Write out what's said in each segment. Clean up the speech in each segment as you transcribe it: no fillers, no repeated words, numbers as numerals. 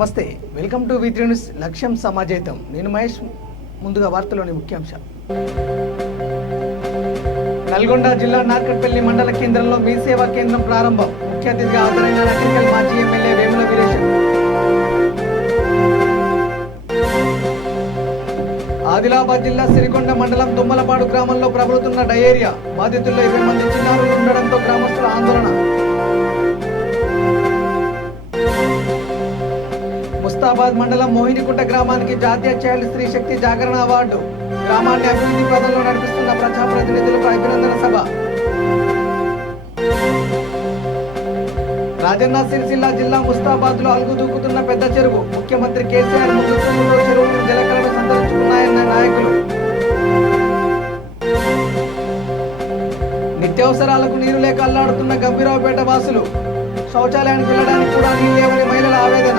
నమస్తే, welcome to వి3 news లక్ష్యం సమాజేతం. నేను మహేష్. ముందుగా వార్తలోని ముఖ్యాంశాలు. నల్గొండ జిల్లా నార్కట్పల్లి మండల కేంద్రంలో మీ సేవా కేంద్రం ప్రారంభం. ముఖ్య అతిథిగా హాజరైన నకరికల్ మాజీ ఎమ్మెల్యే వేముల వీరేశం. ఆదిలాబాద్ జిల్లా సిరికొండ మండలం తుమ్మలపాడు గ్రామంలో ప్రబలుతున్న డయేరియా. బాధితుల్లో 20 మంది చిన్నారులు ఉండడంతో గ్రామస్తుల ఆందోళన. ముస్తాబాద్ మండలం మోహినికుంట గ్రామానికి జాతీయ చైల్డ్ స్త్రీ శక్తి జాగరణ అవార్డు. గ్రామాన్ని అభివృద్ధి పదంలో నడిపిస్తున్న ప్రజాప్రతినిధులకు అభినందన సభ. రాజన్న సిరిసిల్ల జిల్లా ముస్తాబాద్ లో అలుగుదూకుతున్న పెద్ద చెరువు. ముఖ్యమంత్రి కేసీఆర్ ముందు చెరువులు జలకలను సంతరించుకున్నాయన్న నాయకులు. నిత్యావసరాలకు నీరు లేక అల్లాడుతున్న గంభీరావుపేట వాసులు. శౌచాలయానికి వెళ్లడానికి కూడా నీళ్ళు లేవని మహిళల ఆవేదన.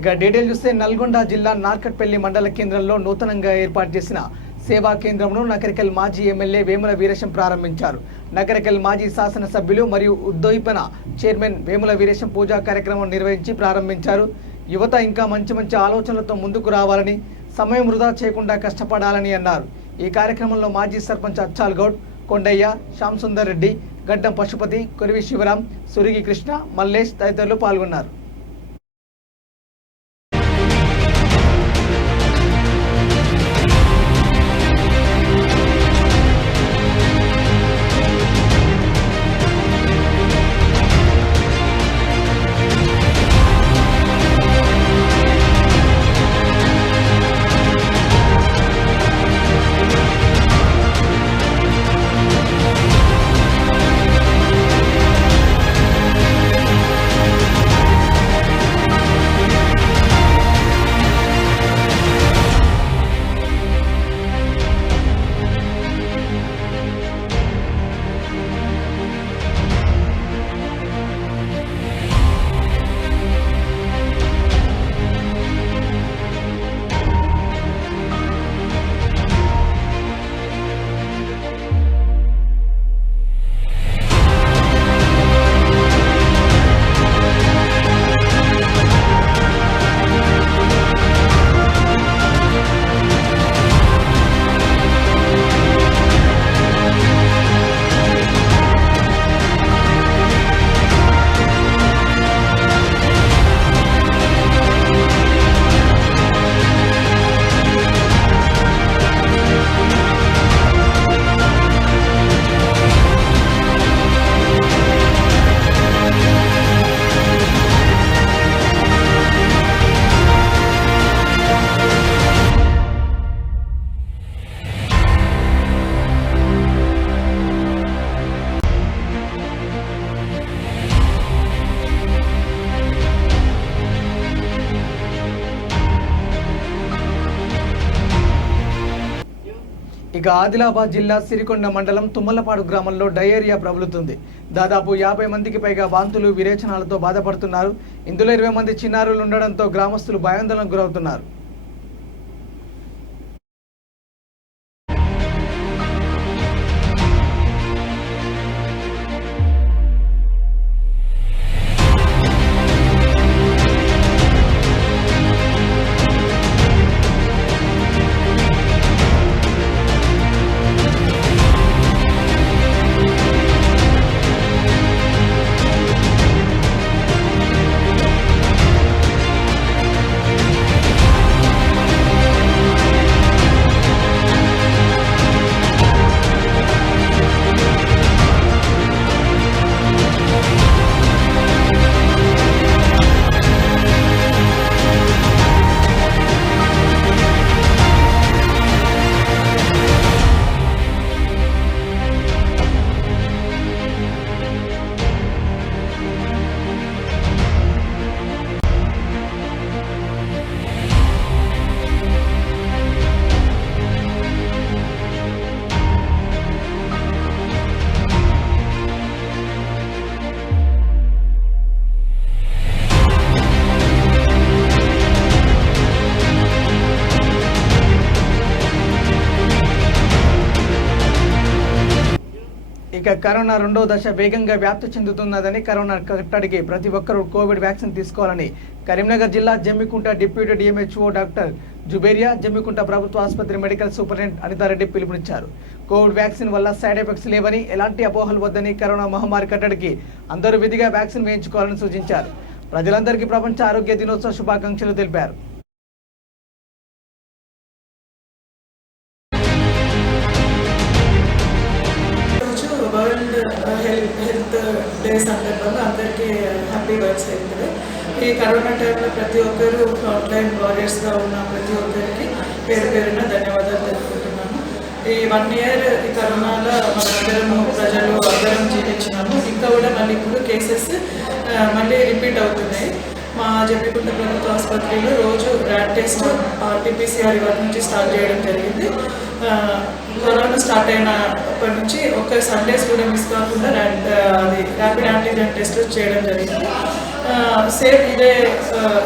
ఇక డీటెయిల్ చూస్తే నల్గొండ జిల్లా నార్కట్పల్లి మండల కేంద్రంలో నూతనంగా ఏర్పాటు చేసిన సేవా కేంద్రంను నకరికల్ మాజీ ఎమ్మెల్యే వేముల వీరేశం ప్రారంభించారు. నకరికల్ మాజీ శాసనసభ్యులు మరియు ఉద్దోయిపన చైర్మన్ వేముల వీరేశం పూజా కార్యక్రమం నిర్వహించి ప్రారంభించారు. యువత ఇంకా మంచి ఆలోచనలతో ముందుకు రావాలని, సమయం వృధా చేయకుండా కష్టపడాలని అన్నారు. ఈ కార్యక్రమంలో మాజీ సర్పంచ్ అచ్చాల్ గౌడ్, కొండయ్య, శ్యామ్ సుందర్ రెడ్డి, గడ్డం పశుపతి, కొరివి శివరాం, సురిగి కృష్ణ, మల్లేష్ తదితరులు పాల్గొన్నారు. ఇక ఆదిలాబాద్ జిల్లా సిరికొండ మండలం తుమ్మలపాడు గ్రామంలో డయేరియా ప్రబలుతుంది. దాదాపు 50 మందికి పైగా వాంతులు, విరేచనాలతో బాధపడుతున్నారు. ఇందులో 20 మంది చిన్నారులు ఉండడంతో గ్రామస్తులు భయాందోళనకు గురవుతున్నారు. ఇక కరోనా రెండో దశ వేగంగా వ్యాప్తి చెందుతున్నదని, కరోనా కట్టడికి ప్రతి ఒక్కరూ కోవిడ్ వ్యాక్సిన్ తీసుకోవాలని కరీంనగర్ జిల్లా Jammikunta deputy DMHO doctor Zuberia, Jammikunta ప్రభుత్వ ఆసుపత్రి మెడికల్ సూపరింటెండెంట్ అనితారెడ్డి పిలుపునిచ్చారు. కోవిడ్ వ్యాక్సిన్ వల్ల సైడ్ ఎఫెక్ట్స్ లేవని, ఎలాంటి అపోహలు వద్దని, కరోనా మహమ్మారి కట్టడికి అందరూ విధిగా వ్యాక్సిన్ వేయించుకోవాలని సూచించారు. ప్రజలందరికీ ప్రపంచ ఆరోగ్య దినోత్సవ శుభాకాంక్షలు తెలిపారు. వరల్డ్ హెల్త్ డే సందర్భంగా అందరికీ హ్యాపీ బర్త్డే అవుతుంది. ఈ కరోనా టైంలో ప్రతి ఒక్కరు ఫ్రంట్లైన్ వారియర్స్గా ఉన్న ప్రతి ఒక్కరికి పేరు పేరున ధన్యవాదాలు తెలుపుకుంటున్నాను. ఈ 1 year ఈ కరోనాలో మనందరము ప్రజలు అందరం జీవించినాము. ఇంకా కూడా మళ్ళీ ఇప్పుడు కేసెస్ మళ్ళీ రిపీట్ అవుతున్నాయి. మా జమ్మికుంట ప్రభుత్వ ఆసుపత్రిలో రోజు ర్యాట్ టెస్ట్ RT-PCR ఇవాటి నుంచి స్టార్ట్ చేయడం జరిగింది. కరోనా స్టార్ట్ అయినప్పటి నుంచి ఒక్క సండేస్ కూడా మిస్ కాకుండా ర్యాపిడ్ యాంటీజెన్ టెస్ట్ చేయడం జరిగింది. సేమ్ ఇదే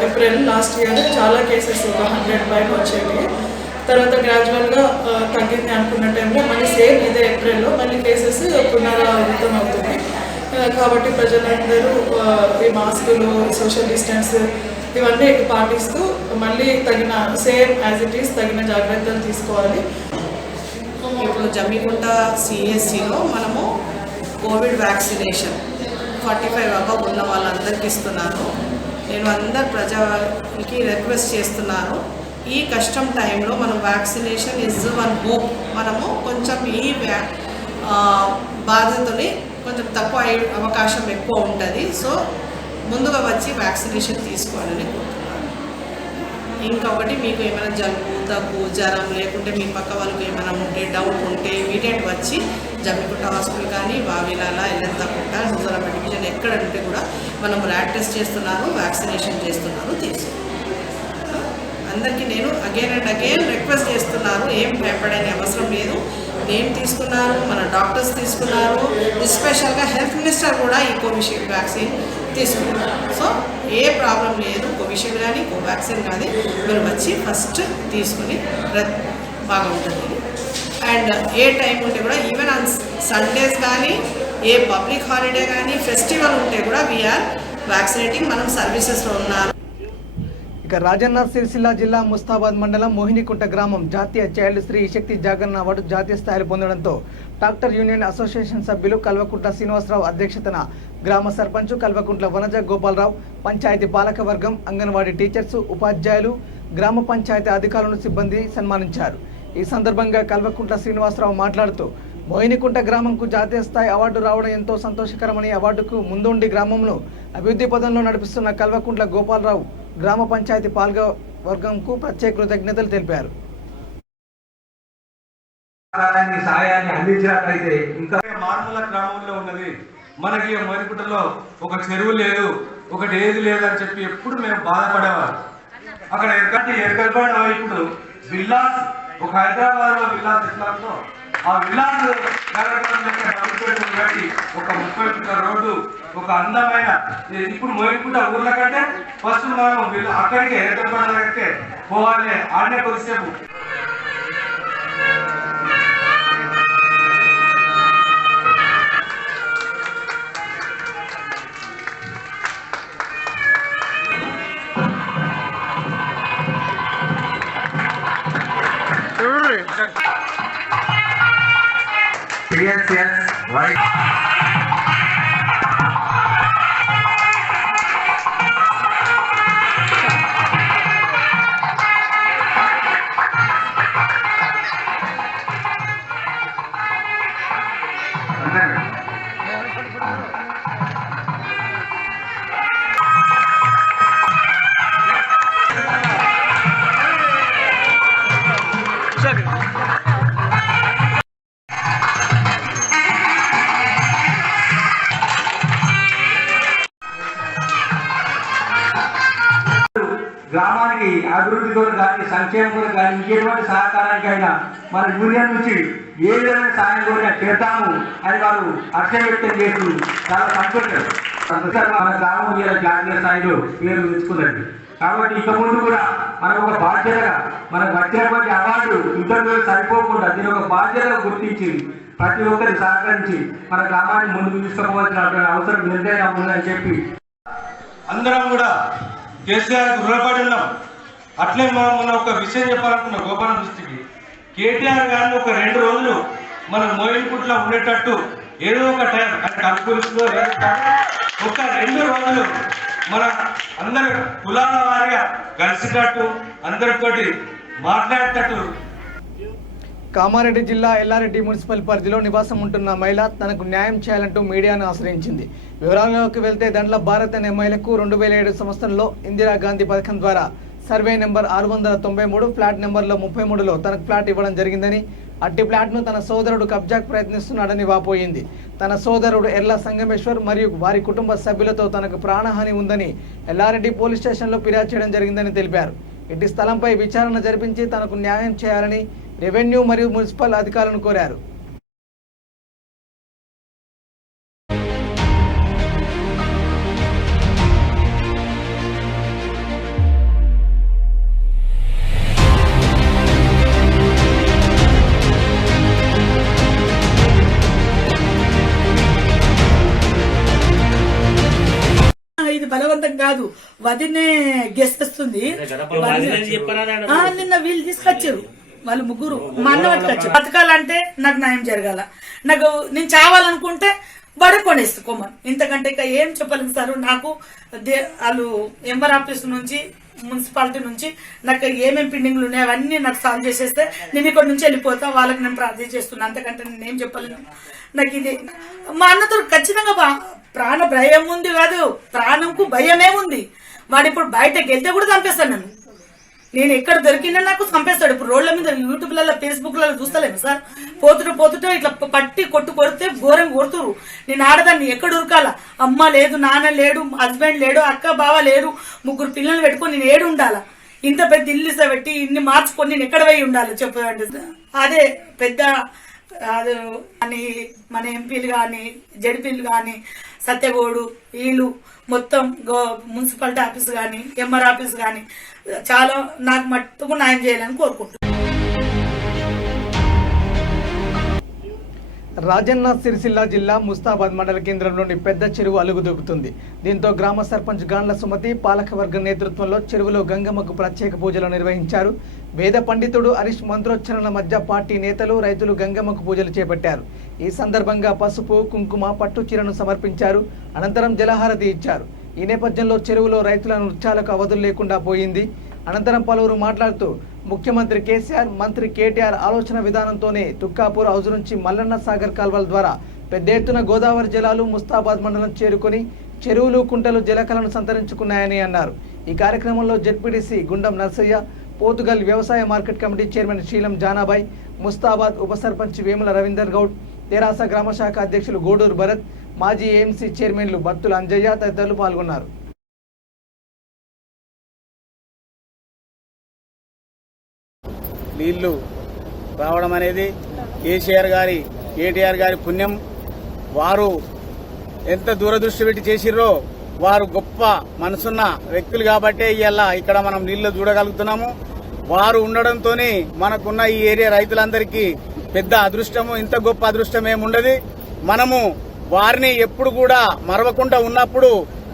ఏప్రిల్ లాస్ట్ ఇయర్ చాలా కేసెస్ ఒక 100 పైన వచ్చేవి. తర్వాత గ్రాడ్యువల్గా తగ్గింది అనుకున్న టైంలో మళ్ళీ సేమ్ ఇదే ఏప్రిల్లో మళ్ళీ కేసెస్ పునరావృతం అవుతున్నాయి. కాబట్టి ప్రజలందరూ ఈ మాస్కులు, సోషల్ డిస్టెన్స్ ఇవన్నీ పాటిస్తూ మళ్ళీ తగిన సేమ్ యాజ్ ఇట్ ఈస్ తగిన జాగ్రత్తలు తీసుకోవాలి. ఇప్పుడు జమ్మికుంట CSCలో మనము కోవిడ్ వ్యాక్సినేషన్ 45 అబవ్ ఉన్న వాళ్ళందరికీ ఇస్తున్నాను. నేను అందరు ప్రజలకి రిక్వెస్ట్ చేస్తున్నాను, ఈ కష్టం టైంలో మనం వ్యాక్సినేషన్ ఇస్ వన్ హోప్. మనము కొంచెం ఈ బాధతోని కొంచెం తక్కువ అవకాశం ఎక్కువ ఉంటుంది. సో ముందుగా వచ్చి వ్యాక్సినేషన్ తీసుకోవాలని కోరుతున్నాను. ఇంకొకటి, మీకు ఏమైనా జలుబు, దగ్గు, జ్వరం లేకుంటే మీ పక్క వాళ్ళకి ఏమైనా ఉంటే డౌట్ ఉంటే ఇమీడియట్ వచ్చి జమ్మికుంట హాస్పిటల్ కానీ వావిలాల, ఎల్లంతకుంట, హుజూరాబాద్ డివిజన్ ఎక్కడ ఉంటే కూడా మనం ర్యాట్ టెస్ట్ చేస్తున్నారు, వ్యాక్సినేషన్ చేస్తున్నారు, తీసుకున్నారు. అందరికీ నేను అగైన్ అండ్ అగైన్ రిక్వెస్ట్ చేస్తున్నాను, ఏం భయపడే అవసరం లేదు. నేను తీసుకున్నారు, మన డాక్టర్స్ తీసుకున్నారు, ఎస్పెషల్గా హెల్త్ మినిస్టర్ కూడా ఈ కోవిషీల్డ్ వ్యాక్సిన్ తీసుకున్నారు. సో ఏ ప్రాబ్లం లేదు. కోవిషీల్డ్ కానీ కోవాక్సిన్ కానీ మీరు వచ్చి ఫస్ట్ తీసుకుని బాగుంటుంది. అండ్ ఏ టైం ఉంటే కూడా ఈవెన్ ఆన్ సండేస్ కానీ, ఏ పబ్లిక్ హాలిడే కానీ, ఫెస్టివల్ ఉంటే కూడా వీఆర్ వ్యాక్సినేటింగ్. మనం సర్వీసెస్లో ఉన్నారు. ఇక రాజన్న సిరిసిల్ల జిల్లా ముస్తాబాద్ మండలం మోహినికుంట గ్రామం జాతీయ చైల్డ్ శ్రీ శక్తి జాగరణ అవార్డు జాతీయ స్థాయిలో పొందడంతో డాక్టర్ యూనియన్ అసోసియేషన్ సభ్యులు కల్వకుంట్ల శ్రీనివాసరావు అధ్యక్షతన గ్రామ సర్పంచ్ కల్వకుంట్ల వనజ గోపాలరావు, పంచాయతీ పాలక వర్గం, అంగన్వాడీ టీచర్స్, ఉపాధ్యాయులు, గ్రామ పంచాయతీ అధికారులను, సిబ్బంది సన్మానించారు. ఈ సందర్భంగా కల్వకుంట్ల శ్రీనివాసరావు మాట్లాడుతూ, మోహినికుంట గ్రామంకు జాతీయ స్థాయి అవార్డు రావడం ఎంతో సంతోషకరమని, అవార్డుకు ముందుండి గ్రామంలో అభివృద్ధి పదంలో నడిపిస్తున్న కల్వకుంట్ల గోపాలరావు గ్రామ పంచాయతీ పాలక వర్గంకు ప్రత్యేక కృతజ్ఞతలు తెలిపారు. సాయాన్ని అందించినట్లయితే ఇంకా మారుమూల గ్రామంలో ఉన్నది. మనకి మోహినికుంటలో ఒక చెరువు లేదు, ఒకటి ఏది లేదు అని చెప్పి ఎప్పుడు మేము బాధపడేవారు. అక్కడ ఎరకల్పాడు ఇప్పుడు విల్లాస్, ఒక హైదరాబాద్ లో విల్లాస్ ఎట్లాంటో ఆ విల్లాస్ బట్టి ఒక 30 ఫీట్ల రోడ్డు, ఒక అందమైన ఇప్పుడు మోహినికుంట ఊర్ల కంటే ఫస్ట్ మనం అక్కడికే ఎరకల్పాడు దగ్గరికే పోవాలి. ఆడనే కొద్దిసేపు yes, right. గ్రామానికి అభివృద్ధితో కానీ, సంక్షేమం కానీ, ఇంకెటువంటి సహకారానికైనా మన యూనియన్ నుంచి ఏ విధమైన సాయం కోరినా చేస్తాము అని వారు హర్ష వ్యక్తం చేస్తూ చాలా సంతోషం. మన గ్రామం ఇలా జాతీయ స్థాయిలో పేరు తెచ్చుకుందండి. కాబట్టి ఇక ముందు కూడా మనకు ఒక బాధ్యతగా మనకు వచ్చినటువంటి అవార్డు ఇతరులు సరిపోకుండా దీని ఒక బాధ్యతగా గుర్తించి ప్రతి ఒక్కరికి సహకరించి మన గ్రామాన్ని ముందుకు తీసుకుపోవాల్సిన అవసరం ఎంతైనా ఉందని చెప్పి అందరం కూడా కేసీఆర్కి రుణపడి ఉన్నాం. అట్లే మనం మొన్న ఒక విషయం చెప్పాలనుకున్న గోపాలం దృష్టికి కేటీఆర్ గారిని ఒక 2 రోజులు మనం మోయిన్పుట్లో ఉండేటట్టు ఏదో ఒక టైం అంటే కనుకూలిస్తుందో ఒక 2 రోజులు మన అందరి కులాల వారిగా కలిసినట్టు అందరితోటి మాట్లాడేటట్టు. కామారెడ్డి జిల్లా ఎల్లారెడ్డి మున్సిపల్ పరిధిలో నివాసం ఉంటున్న మహిళ తనకు న్యాయం చేయాలంటూ మీడియాను ఆశ్రయించింది. వివరాల్లోకి వెళ్తే దండ్ల భారత్ అనే మహిళకు 2007 సంవత్సరంలో ఇందిరాగాంధీ పథకం ద్వారా సర్వే నెంబర్ 693 ఫ్లాట్ నెంబర్లో 33లో తనకు ఫ్లాట్ ఇవ్వడం జరిగిందని, అట్టి ఫ్లాట్ను తన సోదరుడు కబ్జాకు ప్రయత్నిస్తున్నాడని వాపోయింది. తన సోదరుడు ఎర్ల సంగమేశ్వర్ మరియు వారి కుటుంబ సభ్యులతో తనకు ప్రాణహాని ఉందని ఎల్లారెడ్డి పోలీస్ స్టేషన్లో ఫిర్యాదు చేయడం జరిగిందని తెలిపారు. ఇట్టి స్థలంపై విచారణ జరిపించి తనకు న్యాయం చేయాలని రెవెన్యూ మరియు మున్సిపల్ అధికారులను కోరారు. ఇది బలవంతం కాదు, వదినే గెస్టేస్తుంది. నిన్న వీళ్ళు తీసుకొచ్చారు, వాళ్ళు ముగ్గురు మా అన్న పట్టుకొచ్చారు. బతకాలంటే నాకు న్యాయం జరగాల, నేను చావాలనుకుంటే బడకొనేసుకోమని, ఇంతకంటే ఇక ఏం చెప్పలేదు సార్. నాకు వాళ్ళు ఎంఆర్ ఆఫీస్ నుంచి మున్సిపాలిటీ నుంచి నాకు ఏమేమి పెండింగ్లు ఉన్నాయి అవన్నీ నాకు సాల్వ్ చేసేస్తే నేను ఇక్కడ నుంచి వెళ్ళిపోతా, వాళ్ళకి నేను ప్రార్థన చేస్తున్నా, అంతకంటే నేనేం చెప్పలేను. నాకు ఇది మా అన్నతో ఖచ్చితంగా ప్రాణ భయం ఉంది కాదు, ప్రాణంకు భయమే ఉంది. వాడు ఇప్పుడు బయటకు వెళ్తే కూడా చంపేస్తాను నేను ఎక్కడ దొరికినా నాకు చంపేస్తాడు. ఇప్పుడు రోడ్ల మీద యూట్యూబ్లలో ఫేస్బుక్లలో చూస్తలేము సార్, పోతుంటే ఇట్లా పట్టి కొడితే ఘోరం కొడుతురు. నేను ఆడదాన్ని ఎక్కడ ఉరకాల, అమ్మ లేదు, నాన్న లేడు, హస్బెండ్ లేడు, అక్క బావ లేరు, 3 పిల్లలు పెట్టుకొని నేను ఏడు ఉండాలా? ఇంత పెద్ద ఇల్లు పెట్టి ఇన్ని మార్చుకొని నేను ఎక్కడ పోయి ఉండాలి చెప్పండి. అదే పెద్ద అని మన ఎంపీలు గాని జడ్పీలు గాని సత్యగోడు వీళ్ళు మొత్తం మున్సిపాలిటీ ఆఫీస్ గాని ఎంఆర్ ఆఫీస్ గాని చాలా నాకు మట్టుకు న్యాయం చేయాలని కోరుకుంటున్నాను. రాజన్న సిరిసిల్ల జిల్లా ముస్తాబాద్ మండల కేంద్రంలోని పెద్ద చెరువు అలుగుదొక్కుతుంది. దీంతో గ్రామ సర్పంచ్ గాండ్ల సుమతి పాలకవర్గ నేతృత్వంలో చెరువులో గంగమ్మకు ప్రత్యేక పూజలు నిర్వహించారు. వేద పండితుడు హరీష్ మంత్రోచ్చరణల మధ్య పార్టీ నేతలు రైతులు గంగమ్మకు పూజలు చేపట్టారు. ఈ సందర్భంగా పసుపు కుంకుమ పట్టు చీరను సమర్పించారు. అనంతరం జలహారతి ఇచ్చారు. ఈ నేపథ్యంలో చెరువులో రైతుల నృత్యాలకు అవధులు లేకుండా పోయింది. అనంతరం పలువురు మాట్లాడుతూ ముఖ్యమంత్రి కేసీఆర్, మంత్రి కేటీఆర్ ఆలోచన విధానంతోనే తుక్కాపూర్ హౌజ్ నుంచి మల్లన్న సాగర్ కాల్వల ద్వారా పెద్ద ఎత్తున గోదావరి జలాలు ముస్తాబాద్ మండలం చేరుకొని చెరువులు కుంటలు జలకలను సంతరించుకున్నాయని అన్నారు. ఈ కార్యక్రమంలో జెడ్పీటీసీ గుండం నర్సయ్య, పోతుగల్ వ్యవసాయ మార్కెట్ కమిటీ చైర్మన్ శీలం జానాబాయ్, ముస్తాబాద్ ఉప సర్పంచ్ వేముల రవీందర్ గౌడ్, తెరాస గ్రామ శాఖ అధ్యక్షులు గోడూరు భరత్, మాజీ ఏఎంసీ చైర్మన్లు బత్తుల అంజయ్య తదితరులు పాల్గొన్నారు. నీళ్లు రావడం అనేది కేసీఆర్ గారి కేటీఆర్ గారి పుణ్యం. వారు ఎంత దూరదృష్టి పెట్టి చేసిర్రో, వారు గొప్ప మనసున్న వ్యక్తులు కాబట్టే ఇవాళ ఇక్కడ మనం నీళ్లు చూడగలుగుతున్నాము. వారు ఉండడంతోనే మనకున్న ఈ ఏరియా రైతులందరికీ పెద్ద అదృష్టము, ఇంత గొప్ప అదృష్టం ఏముండదు. మనము వారిని ఎప్పుడు కూడా మరవకుండా ఉన్నప్పుడు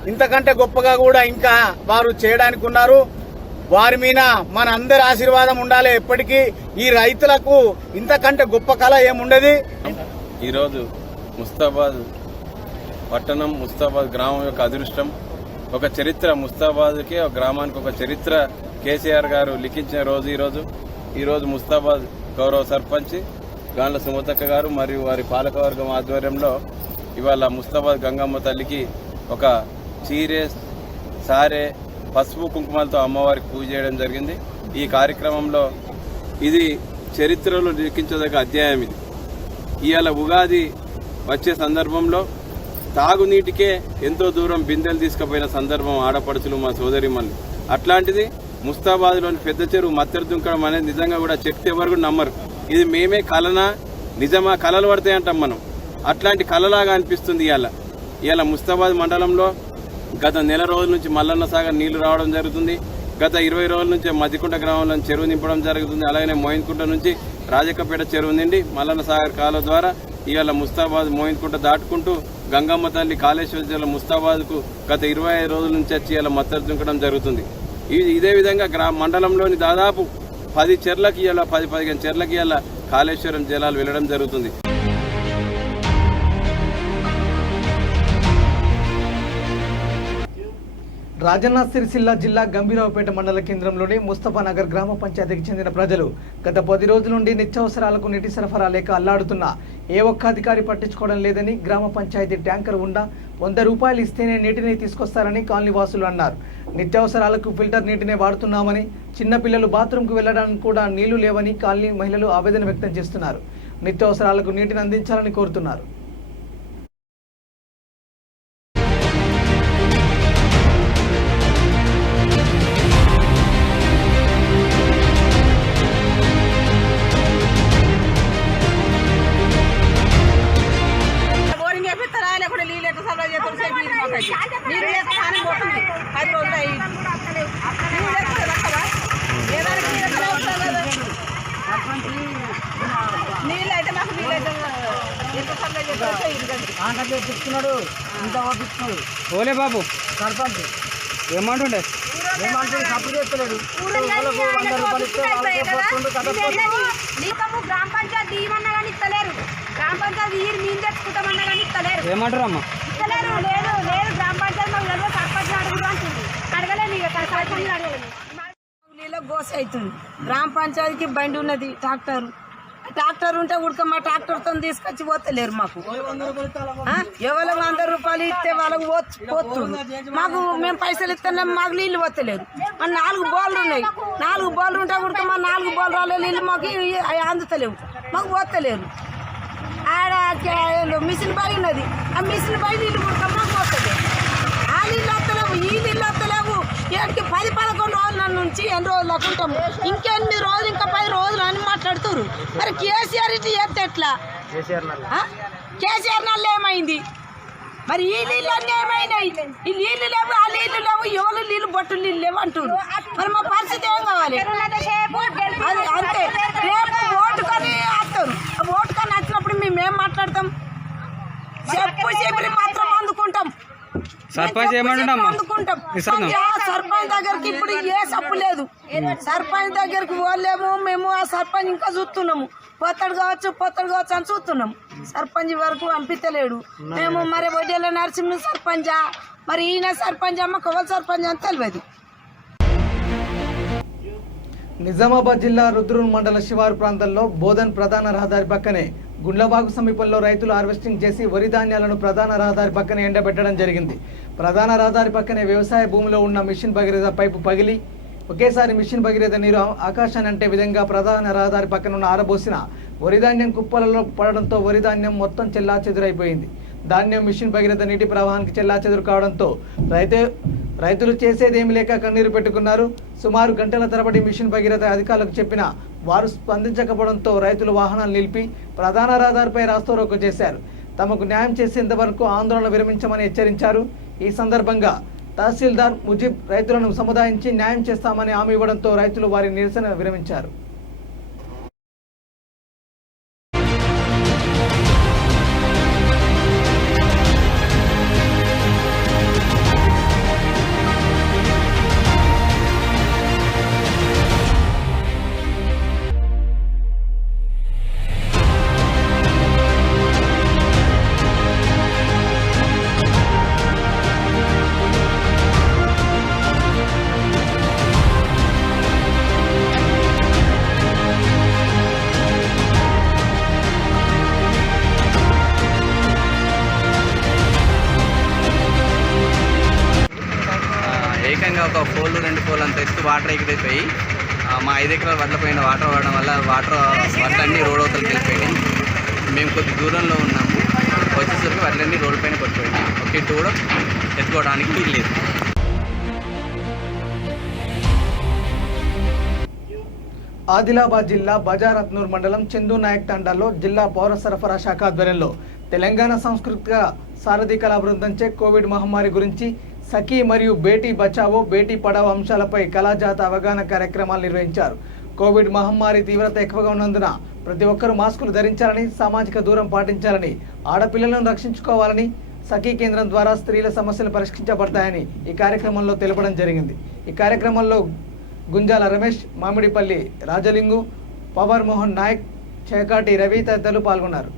ఇంతకంటే గొప్పగా కూడా ఇంకా వారు చేయడానికి ఉన్నారు. వారి మీద మన అందరి ఆశీర్వాదం ఉండాలి ఎప్పటికీ. ఈ రైతులకు ఇంతకంటే గొప్ప కళ ఏముండదు. ఈరోజు ముస్తాబాద్ పట్టణం, ముస్తాబాద్ గ్రామం యొక్క అదృష్టం, ఒక చరిత్ర. ముస్తాబాద్కి, ఒక గ్రామానికి ఒక చరిత్ర కేసీఆర్ గారు లిఖించిన రోజు ఈరోజు ముస్తాబాద్ గౌరవ సర్పంచ్ గాండ్ల సుమతక్క గారు మరియు వారి పాలకవర్గం ఆధ్వర్యంలో ఇవాళ ముస్తాబాద్ గంగమ్మ తల్లికి ఒక చీరే, సారే, పసుపు కుంకుమలతో అమ్మవారికి పూజ చేయడం జరిగింది. ఈ కార్యక్రమంలో ఇది చరిత్రలో లిఖించదగ్గ అధ్యాయం. ఇది ఇవాళ ఉగాది వచ్చే సందర్భంలో తాగునీటికే ఎంతో దూరం బిందెలు తీసుకుపోయిన సందర్భం ఆడపడుచులు, మా సోదరిమల్ని. అట్లాంటిది ముస్తాబాద్లోని పెద్ద చెరువు మత్తెర దుంకడం అనేది నిజంగా కూడా చెప్తే ఎవరు కూడా నమ్మరు. ఇది మేమే కలనా నిజమా, కలలు పడతాయంటాం మనం. అట్లాంటి కలలాగా అనిపిస్తుంది ఇవాళ ముస్తాబాద్ మండలంలో గత నెల రోజుల నుంచి మల్లన్న సాగర్ నీళ్లు రావడం జరుగుతుంది. గత 20 రోజుల నుంచి మధ్యకుంట గ్రామంలో చెరువు నింపడం జరుగుతుంది. అలాగే మోయిన్కుంట నుంచి రాజక్కపేట చెరువు నిండి మల్లన్న సాగర్ కాలువ ద్వారా ఇవాళ ముస్తాబాద్ మోయిన్కుంట దాటుకుంటూ గంగమ్మ తల్లి కాళేశ్వర జిల్లా ముస్తాబాద్కు గత 25 రోజుల నుంచి వచ్చి ఇలా మత్తడి దుంకడం జరుగుతుంది. ఇదే విధంగా మండలంలోని దాదాపు 10 చెర్లకి ఇలా 10-15 చెర్లకి ఇలా కాళేశ్వరం జలాలు వెళ్లడం జరుగుతుంది. రాజన్న సిరిసిల్ల జిల్లా గంభీరావుపేట మండల కేంద్రంలోని ముస్తఫానగర్ గ్రామ పంచాయతీకి చెందిన ప్రజలు గత 10 రోజుల నుండి నిత్యావసరాలకు నీటి సరఫరా లేక అల్లాడుతున్నా ఏ ఒక్క అధికారి పట్టించుకోవడం లేదని, గ్రామ పంచాయతీ ట్యాంకర్ ఉండా 100 రూపాయలు ఇస్తేనే నీటిని తీసుకొస్తారని కాలనీవాసులు అన్నారు. నిత్యావసరాలకు ఫిల్టర్ నీటినే వాడుతున్నామని, చిన్నపిల్లలు బాత్రూంకు వెళ్లడానికి కూడా నీళ్లు లేవని కాలనీ మహిళలు ఆవేదన వ్యక్తం చేస్తున్నారు. నిత్యావసరాలకు నీటిని అందించాలని కోరుతున్నారు. ఓలే బాబు సర్పంచ్ ఏమంటుండే సపోర్ట్ చేస్తలేడు. గ్రామ పంచాయతీ ఇవ్వన్నా కానీ ఇస్తలేరు. గ్రామ పంచాయతీ మేము తెచ్చుకుంటామన్నా కానీ ఇస్తలేరు. ఏమంటారమ్మా? ఇస్తలేరు. లేదు లేదు గ్రామ పంచాయతీ మాకు తెలియదు, సర్పంచ్ అడుగురు అంటుంది. అడగలేదు ఇక సర్పంచ్ అడగలేదు. గోస అవుతుంది. గ్రామ పంచాయతీకి బండి ఉన్నది, ట్రాక్టర్ ఉంటే ఉడకమ్మా ట్రాక్టర్తో తీసుకొచ్చి పోతలేరు. మాకు ఎవరు 100 రూపాయలు ఇస్తే వాళ్ళకు పోతుంది. మాకు మేము పైసలు ఇస్తున్నాం, మాకు నీళ్లు పోతలేరు. మన 4 బోర్లు ఉన్నాయి, 4 బోర్లు ఉంటే ఉడకమ్మా 4 బోర్లు రాలే నీళ్ళు మాకు అందుతలేవు, మాకు పోతలేరు. ఆడ మిషన్ బాయి ఉన్నది, ఆ మిషన్ బాయి నీళ్ళు ఉడకమ్మా పోతలేరు. ఆ నీళ్ళు వస్తలేవు, ఈ నీళ్ళు వస్తలేవు. ఏటికి 10-11 రోజుల నుంచి ఎన్ని రోజులు అనుకుంటాము, ఇంకెన్ని రోజులు, ఇంకా 10 రోజులు అని మాట్లాడుతున్నారు. మరి కేసీఆర్ ఇట్లా చేస్తే ఎట్లా? కేసీఆర్ నల్ల ఏమైంది? మరి ఈ నీళ్ళు అన్నీ ఏమైనాయి? ఈ నీళ్లు లేవు, ఆ నీళ్లు లేవు, ఎవరు నీళ్ళు బొట్టు నీళ్ళు లేవు అంటున్నారు. మరి మా పరిస్థితి ఏం కావాలి? అది అంతే. రేపు ఓటుకొని వస్తారు, ఓటుకొని వచ్చినప్పుడు మేమేం మాట్లాడతాం? చెప్పులు మాత్రం అందుకుంటాం. సర్పంచ్ అందుకుంటాం. సర్పంచ్ దగ్గరికి ఇప్పుడు ఏ సప్పు లేదు. సర్పంచ్ దగ్గరికి పోలేము మేము. ఆ సర్పంచ్ ఇంకా చూస్తున్నాము, పోతాడు కావచ్చు అని చూస్తున్నాము. సర్పంచ్ వరకు పంపిస్తలేడు. మేము మరి వడ్డీల నరసింహ సర్పంచా, మరి ఈయన సర్పంచ్ అమ్మ కవల సర్పంచ్ అని తెలియదు. నిజామాబాద్ జిల్లా రుద్రూర్ మండల శివారు ప్రాంతంలో బోధన్ ప్రధాన రహదారి పక్కనే గుండ్లబాగు సమీపంలో రైతులు హార్వెస్టింగ్ చేసి వరి ధాన్యాలను ప్రధాన రహదారి పక్కనే ఎండబెట్టడం జరిగింది. ప్రధాన రహదారి పక్కనే వ్యవసాయ భూమిలో ఉన్న మిషన్ భగీరథ పైపు పగిలి ఒకేసారి మిషన్ భగీరథ నీరు ఆకాశాన్ని అంటే విధంగా ప్రధాన రహదారి పక్కన ఆరబోసిన వరి ధాన్యం కుప్పలలో పడడంతో వరి ధాన్యం మొత్తం చెల్లాచెదురైపోయింది. ధాన్యం మిషన్ భగీరథ నీటి ప్రవాహానికి చెల్లాచెదురు కావడంతో రైతులు చేసేదేమి లేక కన్నీరు పెట్టుకున్నారు. సుమారు గంటల తరబడి మిషన్ భగీరథ అధికారులకు చెప్పినా వారు స్పందించకపోవడంతో రైతులు వాహనాలు నిలిపి ప్రధాన రహదారిపై రాస్తారోకో చేశారు. తమకు న్యాయం చేసేంత వరకు ఆందోళన విరమించమని హెచ్చరించారు. ఈ సందర్భంగా తహసీల్దార్ ముజీబ్ రైతులను సముదాయించి న్యాయం చేస్తామని హామీ ఇవ్వడంతో రైతులు వారి నిరసన విరమించారు. ఏకంగా ఒక 2 పోల్ అంత ఎత్తు వాటర్ ఎగిరిపోయి మా 5 ఎకరాల వడ్ల పైన వాటర్ పడడం వల్ల వడ్లన్నీ రోడ్ అవతలకి వెళ్ళిపోయినాయి. మేము కొద్ది దూరంలో ఉన్నాము, వచ్చేసరికి వడ్లన్నీ రోడ్డు పైన కొట్టుపోయినాయి. ఒక ఇటు కూడా ఎత్తుకోవడానికి వీల్లేదు. ఆదిలాబాద్ జిల్లా బజారత్నూర్ మండలం చందు నాయక్ తండాలో జిల్లా పౌర సరఫరా శాఖ ఆధ్వర్యంలో తెలంగాణ సాంస్కృతిక సారథి కళా బృందంచే కోవిడ్ మహమ్మారి గురించి సఖీ మరియు బేటీ బచావో బేటీ పడావో అంశాలపై కళాజాత అవగాహన కార్యక్రమాలు నిర్వహించారు. కోవిడ్ మహమ్మారి తీవ్రత ఎక్కువగా ఉన్నందున ప్రతి ఒక్కరూ మాస్కులు ధరించాలని, సామాజిక దూరం పాటించాలని, ఆడపిల్లలను రక్షించుకోవాలని సఖీ కేంద్రం ద్వారా స్త్రీల సమస్యలు పరిష్కరించబడతాయని ఈ కార్యక్రమంలో తెలపడం జరిగింది. ఈ కార్యక్రమంలో గుంజాల రమేష్, మామిడిపల్లి రాజలింగు, పవర్ మోహన్ నాయక్, చేకాటి రవి తదితరులు పాల్గొన్నారు.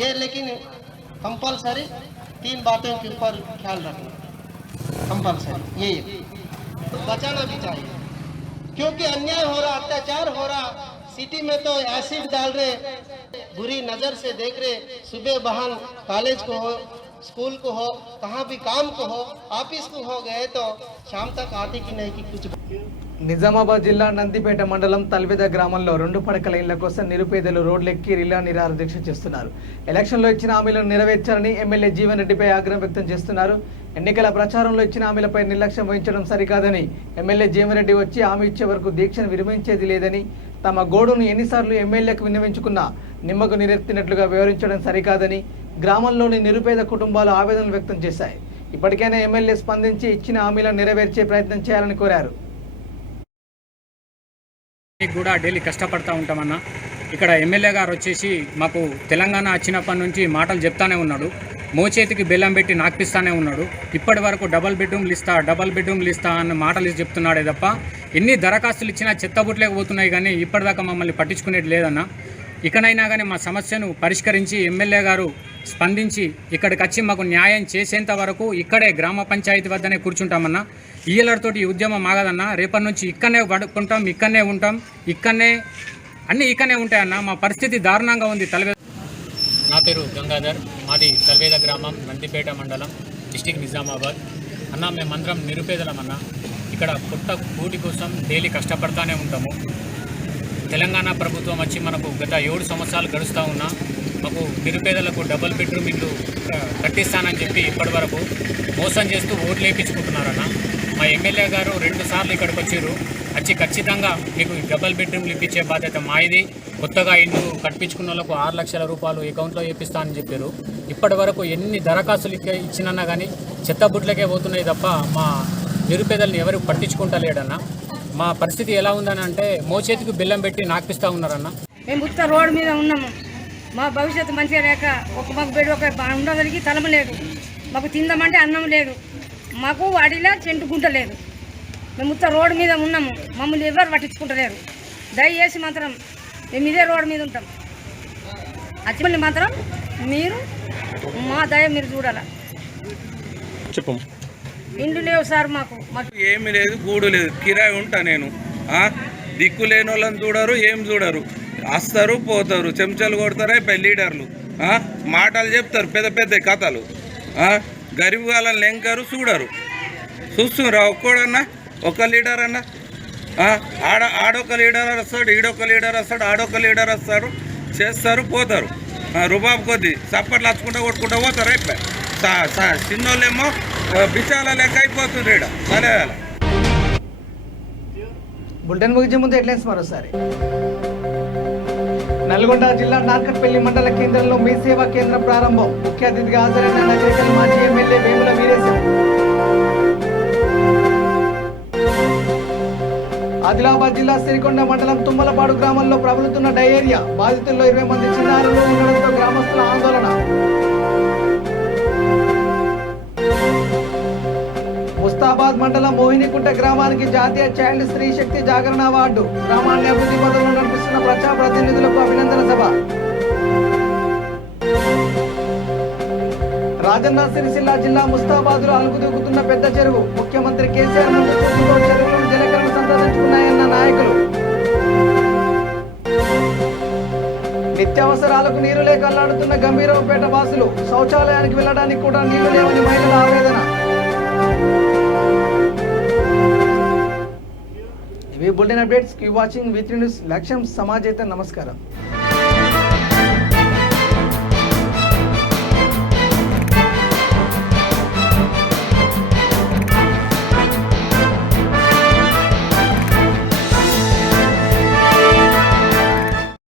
ये लेकिन कंपलसरी 3 बातों के ऊपर ख्याल रखना कंपलसरी, ये बचाना भी चाहिए क्योंकि अन्याय हो रहा, अत्याचार हो रहा। सिटी में तो एसिड डाल रहे, बुरी नज़र से देख रहे, सुबह बहन कॉलेज को हो, स्कूल को हो, कहाँ भी काम को हो, ऑफिस को हो गए तो शाम तक आते कि नहीं कि कुछ। నిజామాబాద్ జిల్లా నందిపేట మండలం తల్వేద గ్రామంలో 2 పడకల ఇళ్ల కోసం నిరుపేదలు రోడ్లెక్కి రిలా నిరాహార దీక్ష చేస్తున్నారు. ఎలక్షన్లో ఇచ్చిన హామీలను నెరవేర్చాలని ఎమ్మెల్యే జీవన్ రెడ్డిపై ఆగ్రహం వ్యక్తం చేస్తున్నారు. ఎన్నికల ప్రచారంలో ఇచ్చిన హామీలపై నిర్లక్ష్యం వహించడం సరికాదని, ఎమ్మెల్యే జీవన్ రెడ్డి వచ్చి హామీ ఇచ్చే వరకు దీక్షను విరమించేది లేదని, తమ గోడును ఎన్నిసార్లు ఎమ్మెల్యేకు విన్నవించుకున్నా నిమ్మకు నీరెత్తినట్లుగా వ్యవహరించడం సరికాదని గ్రామంలోని నిరుపేద కుటుంబాలు ఆవేదనలు వ్యక్తం చేశాయి. ఇప్పటికైనా ఎమ్మెల్యే స్పందించి ఇచ్చిన హామీలను నెరవేర్చే ప్రయత్నం చేయాలని కోరారు. కూడా డైలీ కష్టపడతా ఉంటామన్నా. ఇక్కడ ఎమ్మెల్యే గారు వచ్చేసి మాకు తెలంగాణ వచ్చినప్పటి నుంచి మాటలు చెప్తానే ఉన్నాడు. మోచేతికి బెల్లం పెట్టి నాకిస్తానే ఉన్నాడు. ఇప్పటి వరకు డబల్ బెడ్రూమ్లు ఇస్తా అన్న మాటలు చెప్తున్నాడే తప్ప ఎన్ని దరఖాస్తులు ఇచ్చినా చెత్తబుట్లేక పోతున్నాయి కానీ ఇప్పటిదాకా మమ్మల్ని పట్టించుకునేది లేదన్నా. ఇకనైనా కానీ మా సమస్యను పరిష్కరించి ఎమ్మెల్యే గారు స్పందించి ఇక్కడికి వచ్చి మాకు న్యాయం చేసేంత వరకు ఇక్కడే గ్రామ పంచాయతీ వద్దనే కూర్చుంటామన్నా. ఈలతోటి ఈ ఉద్యమం ఆగదన్నా. రేపటి నుంచి ఇక్కడనే పడుకుంటాం, ఇక్కడనే ఉంటాం, ఇక్కడనే ఉంటాయన్న. మా పరిస్థితి దారుణంగా ఉంది. తల్వేద. నా పేరు గంగాధర్, మాది తల్వేద గ్రామం, నందిపేట మండలం, డిస్టిక్ నిజామాబాద్. అన్న మేమందరం నిరుపేదలమన్నా. ఇక్కడ పుట్ట కూటి కోసం డైలీ కష్టపడతానే ఉంటాము. తెలంగాణ ప్రభుత్వం వచ్చి మనకు గత 7 సంవత్సరాలు గడుస్తూ ఉన్నా మాకు నిరుపేదలకు డబుల్ బెడ్రూమ్ ఇల్లు కట్టిస్తానని చెప్పి ఇప్పటి వరకు మోసం చేస్తూ ఓట్లు వేయించుకుంటున్నారన్న. మా ఎమ్మెల్యే గారు 2 సార్లు ఇక్కడికి వచ్చారు. వచ్చి ఖచ్చితంగా మీకు డబుల్ బెడ్రూమ్లు ఇప్పించే బాధ్యత మాది. కొత్తగా ఇల్లు కట్టించుకున్న వాళ్ళకు 6 లక్షల రూపాయలు అకౌంట్లో వేపిస్తానని చెప్పారు. ఇప్పటి వరకు ఎన్ని దరఖాస్తులు ఇచ్చినా కానీ చెత్తబుట్లకే పోతున్నాయి తప్ప మా నిరుపేదల్ని ఎవరు పట్టించుకుంటలేడన్న. మా పరిస్థితి ఎలా ఉందని అంటే మోచేతికి బెల్లం పెట్టి నాకిపిస్తూ ఉన్నారన్న. మేము ఉత్త రోడ్డు మీద ఉన్నాము. మా భవిష్యత్తు మంచిగా లేక మాకు బెడ్ ఒక ఉండగలిగి తలము లేదు, మాకు తిందామంటే అన్నం లేదు, మాకు అడిలా చెంటు గుంట లేదు. మేము ఉత్త రోడ్డు మీద ఉన్నాము, మమ్మల్ని ఎవరు పట్టించుకుంటలేరు. దయచేసి మాత్రం మేము ఇదే రోడ్డు మీద ఉంటాం. అచ్చిమల్ని మాత్రం మీరు మా దయ మీరు చూడాలా. చెప్పు. ఇండ్లు లేవు సార్, మాకు ఏమి లేదు, గూడు లేదు, కిరాయి ఉంటా నేను. దిక్కు లేని వాళ్ళని చూడరు, ఏం చూడరు, వస్తారు పోతారు, చెంచాలు కొడతారు, లీడర్లు మాటలు చెప్తారు, పెద్ద పెద్ద కథలు. గరీబ్ వాళ్ళని లెంకరు, చూడరు. చూస్తురా ఒక్కడన్నా, ఒక లీడర్ అన్నా. ఆడొక లీడర్ వస్తాడు, ఈడొక లీడర్ వస్తాడు, ఆడొక లీడర్ వస్తాడు, చేస్తారు పోతారు. రుబాబు కొద్ది చప్పట్లు వచ్చుకుంటా కొట్టుకుంటా పోతారు. అయిపోయి చిన్నోళ్ళేమో బిచాల లెక్క అయిపోతుంది. బులెటిన్ ముగించే ముందు హెడ్లైన్స్ మరోసారి. నల్గొండ జిల్లా నార్కట్పల్లి మండల కేంద్రంలో మీ సేవా కేంద్రం ప్రారంభం. ముఖ్య అతిథిగా హాజరైన నగరికల్ మాజీ ఎమ్మెల్యే వేముల వీరేశం. ఆదిలాబాద్ జిల్లా సిరికొండ మండలం తుమ్మలపాడు గ్రామంలో ప్రబలుతున్న డయేరియా. బాధితుల్లో 20 మంది చిన్నారులు ఉండడంతో గ్రామస్తుల ఆందోళన. ముస్తాబాద్ మండలం మోహినికుంట గ్రామానికి జాతీయ చైల్డ్ స్త్రీ శక్తి జాగరణ అవార్డు. గ్రామాన్ని అభివృద్ధి పథంలో నడిపిస్తున్న ప్రజాప్రతినిధులకు అభినందన సభ. రాజన్న సిరిసిల్ల జిల్లా ముస్తాబాద్లో అలుగుదూకుతున్న పెద్ద చెరువు. ముఖ్యమంత్రి కేసీఆర్ ముందు చూపుతో చెరువులను జలకరణ సంప్రదించుకున్నాయన్న నాయకులు. నిత్యావసరాలకు నీరు లేక అల్లాడుతున్న గంభీరావుపేట వాసులు. శౌచాలయానికి వెళ్లడానికి కూడా నీళ్లు లేవని మహిళల ఆవేదన. ఇవి bulletin updates. Keep watching V3 news. లక్ష్యం సమాజేత. నమస్కారం.